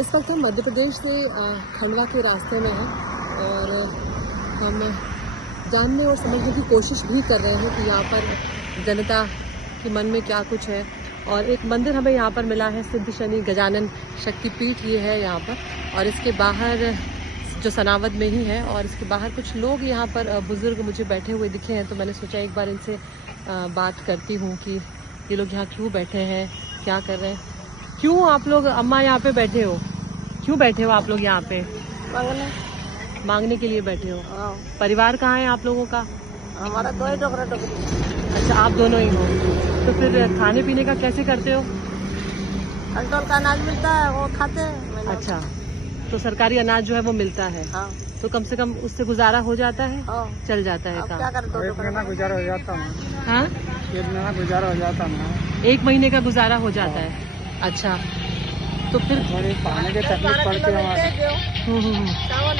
इस वक्त हम मध्य प्रदेश से खंडवा के रास्ते में हैं और हम जानने और समझने की कोशिश भी कर रहे हैं कि यहाँ पर जनता के मन में क्या कुछ है। और एक मंदिर हमें यहाँ पर मिला है, सिद्ध शनि गजानन शक्तिपीठ ये है यहाँ पर, और इसके बाहर जो सनावद में ही है, और इसके बाहर कुछ लोग यहाँ पर बुजुर्ग मुझे बैठे हुए दिखे हैं, तो मैंने सोचा एक बार इनसे बात करती हूँ कि ये लोग यहाँ क्यों बैठे हैं, क्या कर रहे हैं। क्यों आप लोग अम्मा यहाँ पे बैठे हो? क्यों बैठे हो आप लोग यहाँ पे? मांगने के लिए बैठे हो? परिवार कहाँ है आप लोगों का? हमारा दो ही डोकरा डोकरी। अच्छा, आप दोनों ही हो। तो फिर खाने पीने का कैसे करते हो? कंट्रोल का अनाज मिलता है वो खाते हैं। अच्छा, तो सरकारी अनाज जो है वो मिलता है। हाँ। तो कम से कम उससे गुजारा हो जाता है? हाँ। चल जाता है काम? क्या करें, एक महीना गुजारा हो जाता है। हाँ, एक महीना गुजारा हो जाता है। एक महीने का गुजारा हो जाता है। अच्छा, तो फिर थोड़ी पानी की तकलीफ पड़ती है हमारे। चावल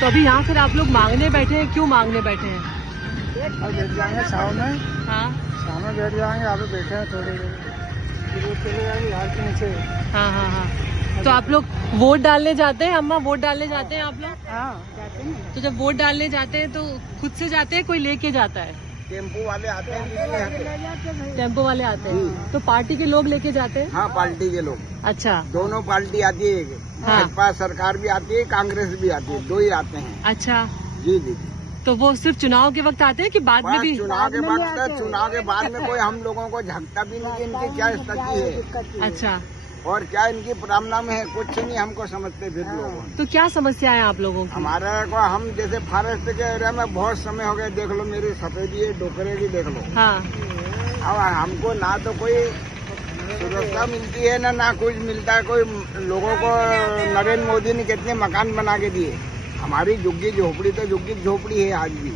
तो अभी यहाँ फिर आप लोग मांगने बैठे हैं, क्यों मांगने बैठे हैं? अब बैठ जाएंगे शाम में। हाँ शाम में बैठ जाएंगे, यहाँ पे बैठे हैं थोड़ी देर, फिर वो चले जाएंगे यहाँ के नीचे। हाँ हाँ हाँ। तो आप लोग वोट डालने जाते हैं? अम्मा, वोट डालने जाते हैं आप लोग? हाँ जाते हैं। तो जब वोट डालने जाते हैं तो खुद से जाते हैं, कोई लेके जाता है? टेम्पो वाले आते हैं। टेम्पो वाले आते हैं। तो पार्टी के लोग लेके जाते हैं? हाँ, पार्टी के लोग, अच्छा। दोनों पार्टी आती है। हाँ। भाजपा सरकार भी आती है, कांग्रेस भी आती है, दो ही आते हैं। अच्छा, जी जी। तो वो सिर्फ चुनाव के वक्त आते हैं कि बाद में भी? चुनाव के बाद, चुनाव के बाद में कोई हम लोगों को झकता भी नहीं कि इनकी क्या स्थिति है अच्छा, और क्या इनकी प्रॉब्लम है, कुछ नहीं हमको समझते फिर लोगों। तो क्या समस्या है आप लोगों की? हमारा को हम जैसे फॉरेस्ट के एरिया में बहुत समय हो गया, देख लो मेरी सफेदी है, डोकरे की देख लो। हाँ। अब हमको ना तो कोई सुरक्षा मिलती है ना कुछ मिलता है। कोई लोगों को नरेंद्र मोदी ने कितने मकान बना के दिए, हमारी झुग्गी झोपड़ी तो झुग्गी झोपड़ी है आज भी।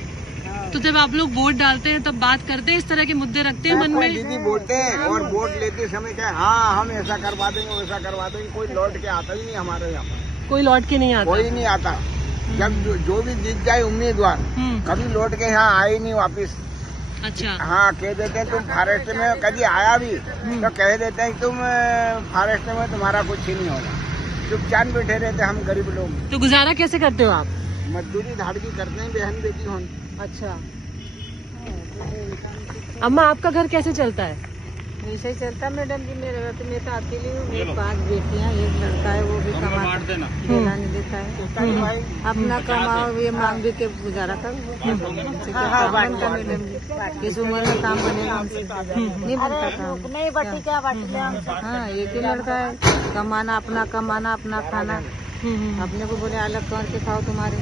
तो जब आप लोग वोट डालते हैं तब बात करते हैं, इस तरह के मुद्दे रखते हैं मन में? दीदी बोलते हैं और वोट लेते समय क्या, हाँ हम ऐसा करवा देंगे वैसा करवा देंगे, कोई लौट के आता ही नहीं हमारे यहाँ पर। कोई लौट के नहीं आता? कोई नहीं आता। जब जो भी जीत जाए उम्मीदवार, कभी लौट के यहाँ आए नहीं वापिस। अच्छा। हाँ, कह देते हैं तुम फॉरेस्ट में, कभी आया भी तो कह देते हैं तुम फॉरेस्ट में तुम्हारा कुछ ही नहीं होगा, चुपचाप बैठे रहते हम गरीब लोग। तो गुजारा कैसे करते हो आप? मजदूरी धाड़की करते हैं बहन बेटी हों। अच्छा। अम्मा, आपका घर कैसे चलता है? ऐसे ही चलता मैडम जी। मेरे घर मैं तो अकेली हूँ, मेरी 5 बेटियाँ, एक लड़का है, वो भी कमाता नहीं देता है। अपना कमाओ, ये मांग भी के गुजारा करो। बनता मैडम जी, इस उम्र में काम बनेगा हमसे? नहीं बनता काम। नहीं बटी क्या बटी। हाँ, एक ही लड़का है, कमाना अपना खाना, अपने को बोले अलग करके खाओ तुम्हारे।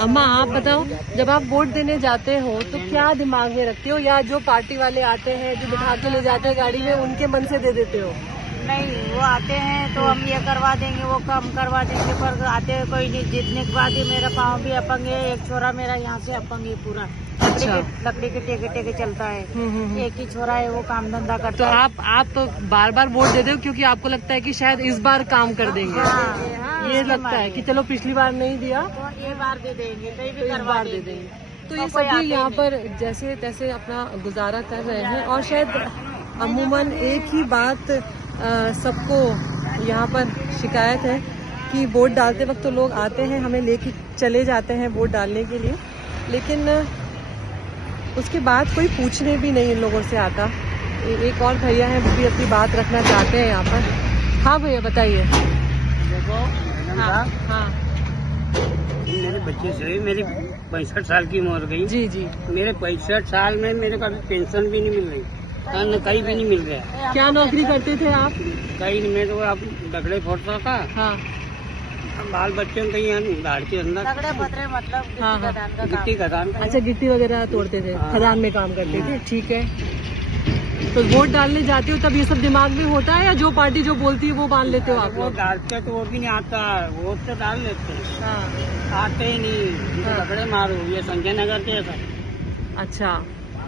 अम्मा, आप बताओ, जब आप वोट देने जाते हो तो क्या दिमाग में रखते हो, या जो पार्टी वाले आते हैं जो बिठा के ले जाते हैं गाड़ी में, उनके मन से दे देते हो? नहीं, वो आते हैं तो हम ये करवा देंगे, वो काम करवा देंगे, पर आते हैं कोई नहीं। जीतने के बाद ही मेरा पाँव भी अपंग है, एक छोरा मेरा यहाँ से अपंग है पूरा। अच्छा। लकड़ी के टेके चलता है। एक ही छोरा है, वो काम धंधा करता तो है। आप बार बार वोट देते हो क्योंकि आपको लगता है कि शायद इस बार काम कर देंगे? हाँ, ये लगता है कि चलो पिछली बार नहीं दिया तो ये बार दे देंगे, तो तो इस बार दे देंगे। तो ये सभी यहाँ पर जैसे तैसे अपना गुजारा कर रहे हैं, और शायद अमूमन एक ही बात सबको यहाँ पर शिकायत है कि वोट डालते वक्त तो लोग आते हैं, हमें लेके चले जाते हैं वोट डालने के लिए, लेकिन उसके बाद कोई पूछने भी नहीं इन लोगों से आता। एक और भैया हैं, वो भी अपनी बात रखना चाहते हैं यहाँ पर। हाँ भैया, बताइए। देखो हाँ हाँ मेरे बच्चे से मेरी 65 साल की उम्र गई। जी जी। मेरे 65 साल में मेरे को अभी पेंशन भी नहीं मिल रही, कहीं भी नहीं मिल रहा। क्या नौकरी करते थे आप? कहीं नहीं, मेरे को अब डगड़े फोड़ता था। हाँ। बाल बच्चों कहीं दाढ़ के अंदर मतलब हाँ, हाँ। गिट्टी खदान। अच्छा, गिट्टी वगैरह तोड़ते थे, खदान में काम करते थे, ठीक है। तो वोट डालने जाते हो तब ये सब दिमाग में होता है, या जो पार्टी जो बोलती है वो मान लेते हो आप वो लोग? डालते तो वो भी नहीं आता, वोट तो डाल लेते हैं। हाँ। आते ही नहीं, डगड़े मारो, ये संजय नगर के सब। अच्छा।